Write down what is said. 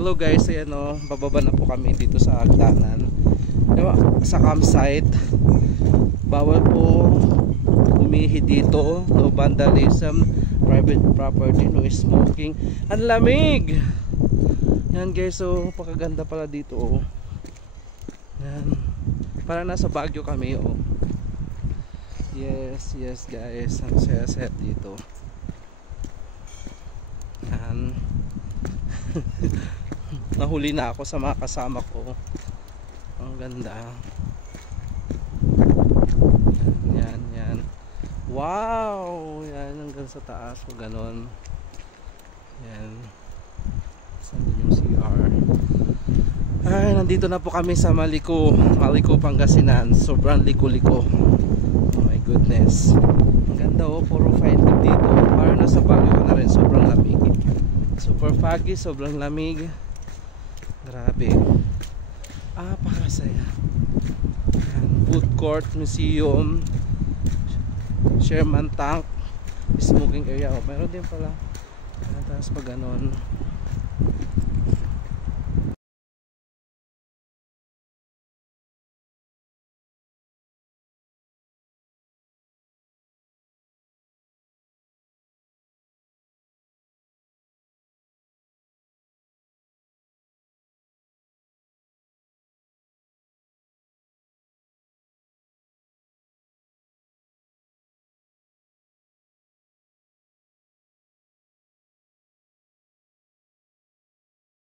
Hello guys, ayan o, bababa na po kami dito sa hagdanan, sa campsite. Bawal po umihi dito, no vandalism, private property, no smoking. Ang lamig! Yan guys, so pakaganda pala dito oh. Yan, parang nasa Baguio kami oh. Yes guys, ang saya-saya dito. Yan. Nahuli na ako sa mga kasama ko. Ang ganda. Yan. Wow! Yan, hanggang sa taas o ganon. Yan. Saan din yung CR? Ay, nandito na po kami sa Maliko, Pangasinan. Sobrang liko-liko. Oh my goodness. Ang ganda oh, puro fine dito. Parang nasa Baguio ko na rin, sobrang lamig. Super foggy, sobrang lamig. Grabe. Pakasaya. Food court, museum, Sherman Tank, smoking area. Oh, meron din pala. Tapos pag ganon.